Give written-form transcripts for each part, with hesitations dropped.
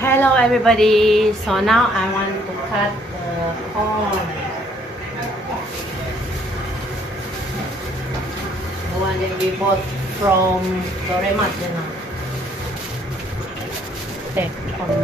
Hello everybody. So now I want to cut the corn. The one that we bought from Doremat, you know. Take corn.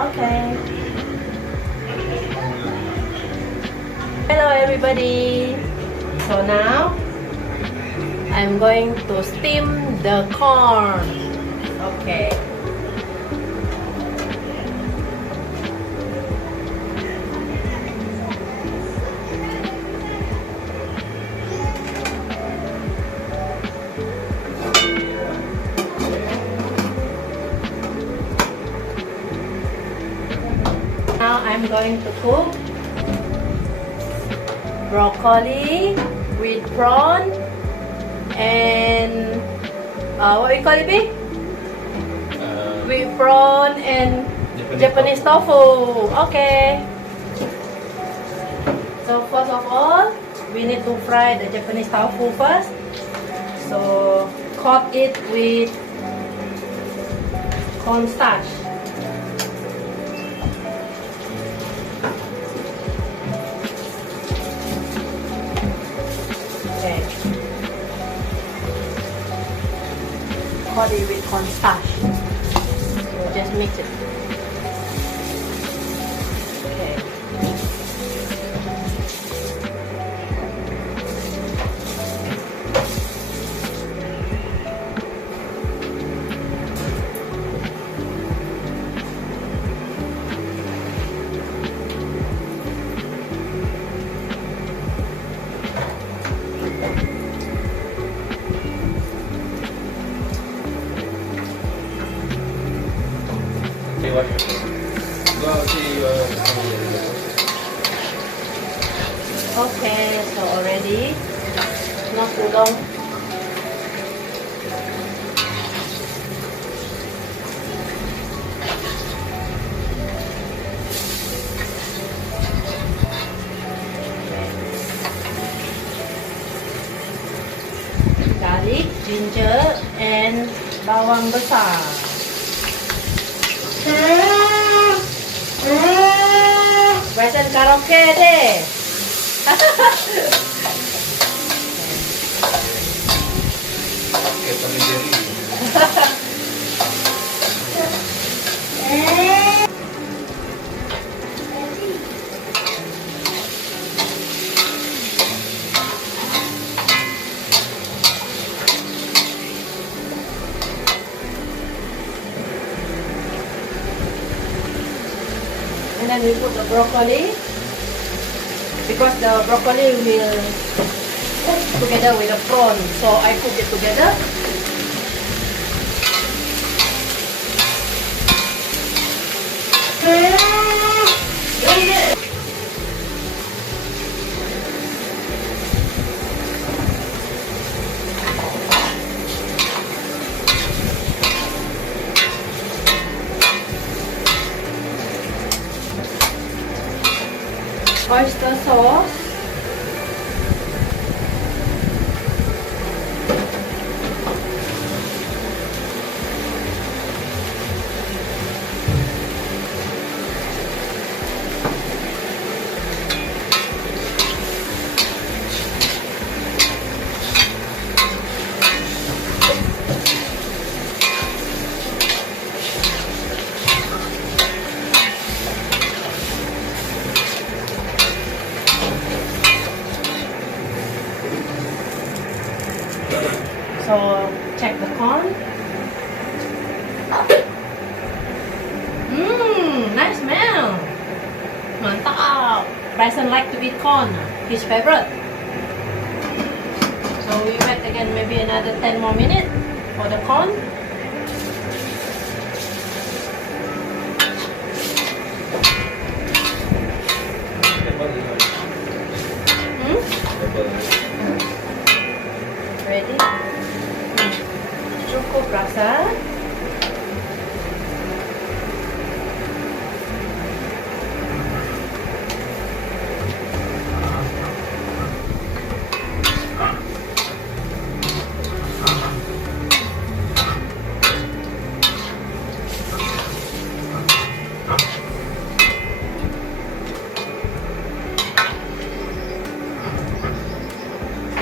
Okay. Hello everybody. So now I'm going to steam the corn. Okay. Now I'm going to cook broccoli with prawn and what we call it, be? With prawn and Japanese tofu. Okay. So first of all, we need to fry the Japanese tofu first. So coat it with cornstarch. Okay. Coat it with cornstarch. So just mix it. Okay. Okay, so already not too long. Garlic, ginger, and bawang besar. Version karaoke deh. And then we put the broccoli, because the broccoli will cook together with the prawn, so I cook it together. Oyster sauce, So check the corn. Nice smell. Mantap. Bryson like to eat corn, his favorite. So we wait again maybe another 10 more minutes for the corn. Ready? Cukup rasa.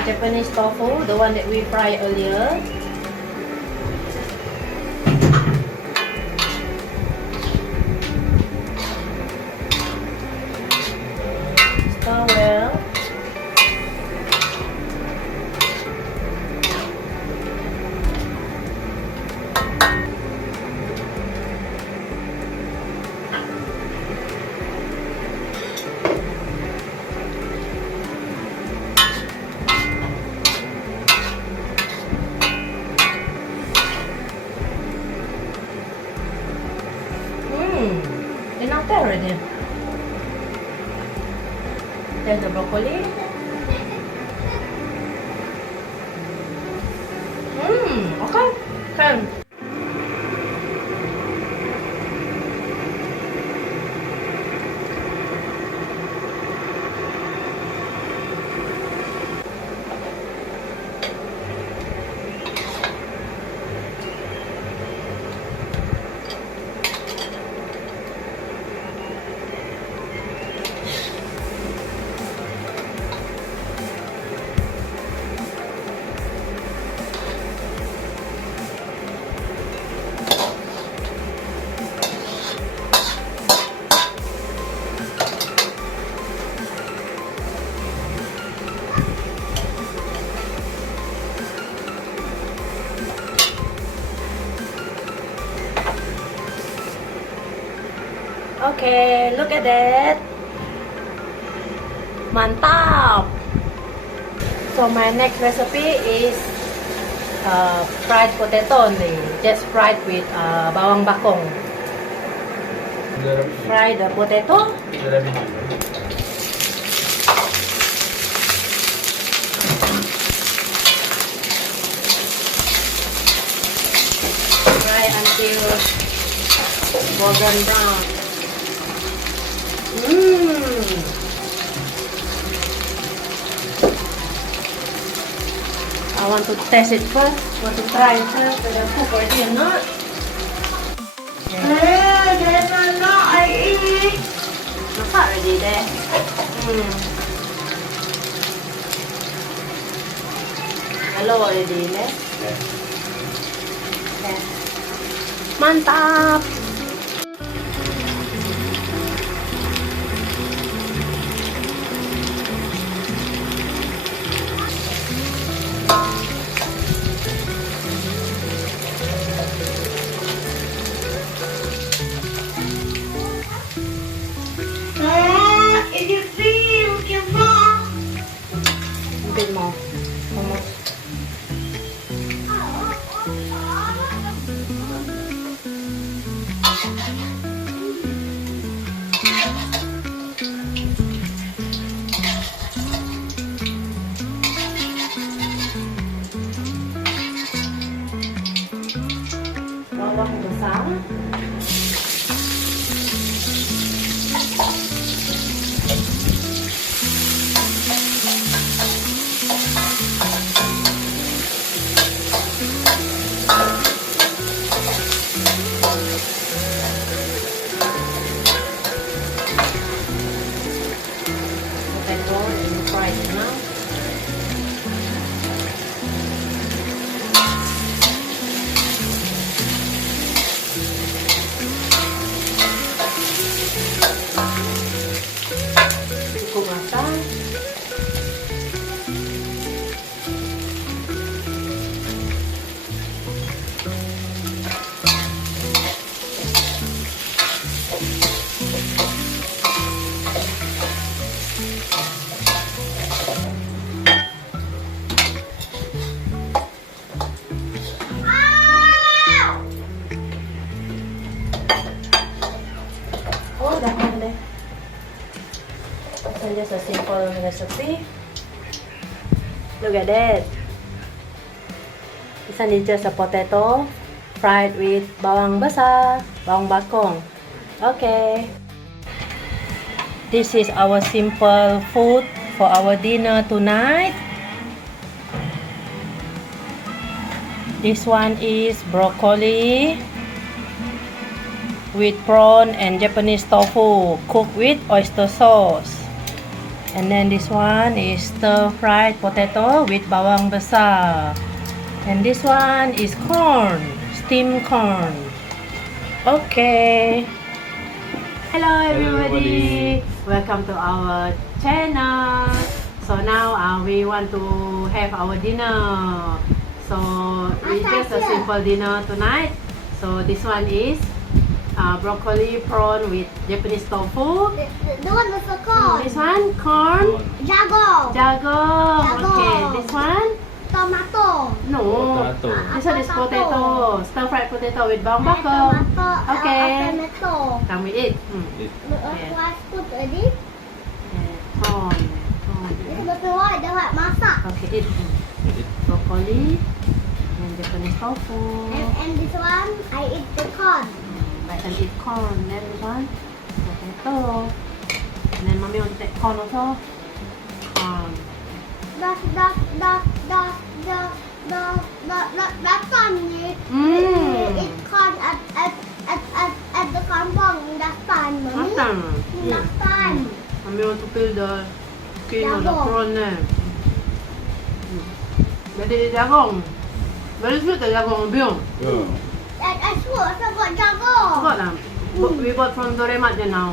Japanese tofu, the one that we fried earlier. Stir well. They're not there already. There's the broccoli. Okay. Can. Okay, look at that. Mantap. So my next recipe is fried potato only. Just fried with bawang bakong. Fry the potato. Fry until golden brown. I want to test it first. Want to try it first whether cook already or not. There's a lot I eat. Masak already there. Hello already there. Yeah. Mantap. A bit more, almost. Bawang besar. one just a simple recipe. Look at that. This one is just a potato fried with bawang besar, bawang bakong. Okay. This is our simple food for our dinner tonight. This one is broccoli with prawn and Japanese tofu cooked with oyster sauce. And then this one is stir-fried potato with bawang besar. And this one is corn, steamed corn. Okay. Hello everybody. Welcome to our channel. So now we want to have our dinner. So it's just a simple dinner tonight. So this one is broccoli prawn with Japanese tofu. The one with the corn. This one corn. Jago. Okay. This one Tomato. no. Potato. This one is potato. Stir fried potato with bawang bakong. Okay. Tomato. Come we eat. What's put ready? Corn. This is the one that masak. Okay, eat. Broccoli and Japanese tofu. And this one, I eat the corn. I can eat corn. Then this one, potato. And then mommy want to take corn also. Corn. That one you eat corn at the kampong. That time, mommy. That time. Mommy want to peel the skin of the prawn there. Jadi jagung. Very sweet the jagung, Biong. I swear, I forgot jago. Forgot lah. We bought from Doremat just now.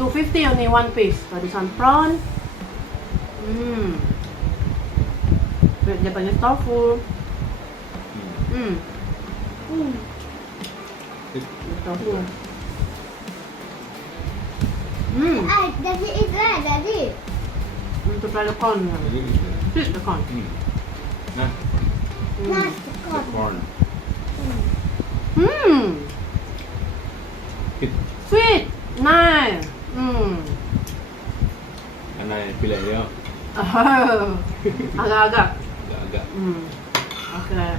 250 only one piece. So this one prawn. With Japanese tofu. Tofu. Daddy eat that, Daddy. To try the corn. Sweet the corn. Nah, Nice the corn. corn. Sweet. Nice. Anai pilih dia. Agak-agak. Agak-agak. Okay.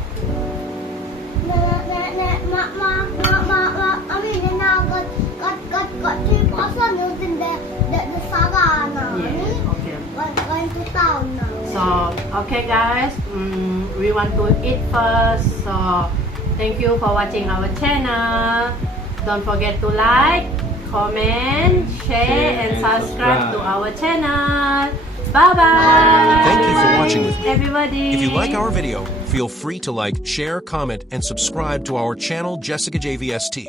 I mean, now got 3% using the saga now. Yeah, okay. Going to town now. So, okay guys, we want to eat first. So, thank you for watching our channel. Don't forget to like, comment, share, and subscribe to our channel. Bye-bye. Thank you for watching with me. Everybody. If you like our video, feel free to like, share, comment, and subscribe to our channel Jessicajvst.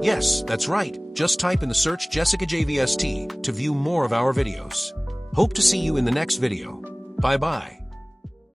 Yes, that's right. Just type in the search Jessicajvst to view more of our videos. Hope to see you in the next video. Bye-bye.